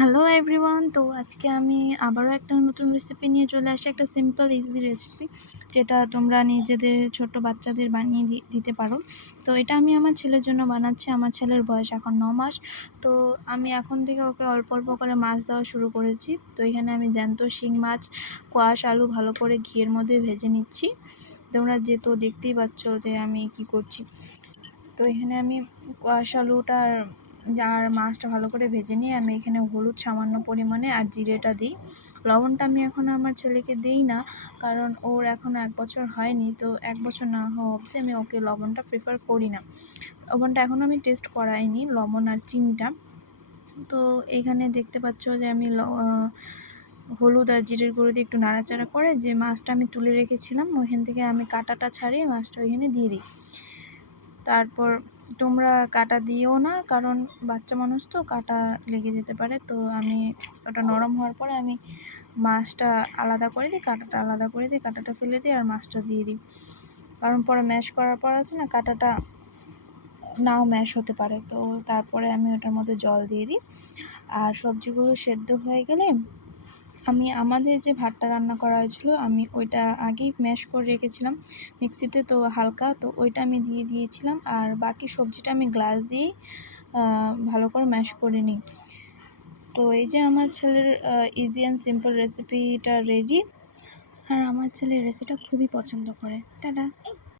Hello everyone, তো আজকে আমি আবারও একটা নতুন রেসিপি নিয়ে চলে আসি। একটা সিম্পল ইজি রেসিপি যেটা তোমরা নিজেদের ছোট বাচ্চাদের বানিয়ে দিতে পারো। তো এটা আমি আমার ছেলের জন্য বানাচ্ছি। আমার ছেলের বয়স এখন 9 মাস। তো আমি এখন থেকে ওকে অল্প অল্প করে মাছ দেওয়া শুরু করেছি। তো এখানে আমি জ্যান্ত শিং মাছ, কোয়াশ আলু ভালো করে ঘিয়ের মধ্যে ভেজে নিচ্ছি। তোমরা যেহেতু দেখতেই পাচ্ছ যে আমি কি করছি। তো এখানে আমি কোয়াশ আলুটার আর মাছটা ভালো করে ভেজে নিয়ে আমি এখানে হলুদ সামান্য পরিমাণে আর জিরেটা দিই। লবণটা আমি এখন আমার ছেলেকে দিই না, কারণ ওর এখন 1 বছর হয়নি। তো 1 বছর না হওয়া অবধি আমি ওকে লবণটা প্রেফার করি না। লবণটা এখনও আমি টেস্ট করাইনি, লবণ আর চিনিটা। তো এখানে দেখতে পাচ্ছ যে আমি হলুদ আর জিরের গুঁড়ো দিয়ে একটু নাড়াচাড়া করে যে মাছটা আমি তুলে রেখেছিলাম ওইখান থেকে আমি কাঁটাটা ছাড়িয়ে মাছটা ওইখানে দিয়ে দিই। তারপর তোমরা কাঁটা দিও না, কারণ বাচ্চা মানুষ তো কাঁটা লেগে যেতে পারে। তো আমি ওটা নরম হওয়ার পরে আমি মাছটা আলাদা করে দিই, কাঁটাটা আলাদা করে দিই, কাঁটাটা ফেলে দিই আর মাছটা দিয়ে দিই। কারণ পরে ম্যাশ করার পর আছে না, কাঁটাটা নাও ম্যাশ হতে পারে। তো তারপরে আমি ওটার মধ্যে জল দিয়ে দিই। আর সবজিগুলো সেদ্ধ হয়ে গেলে আমি আমাদের যে ভাতটা রান্না করা হয়েছিল আমি ওইটা আগেই ম্যাশ করে রেখেছিলাম মিক্সিতে, তো হালকা, তো ওইটা আমি দিয়ে দিয়েছিলাম। আর বাকি সবজিটা আমি গ্লাস দিয়েই ভালো করে ম্যাশ করে নিই। তো এই যে আমার ছেলের ইজি অ্যান্ড সিম্পল রেসিপিটা রেডি। আর আমার ছেলে রেসিপিটা খুবই পছন্দ করে। টাটা।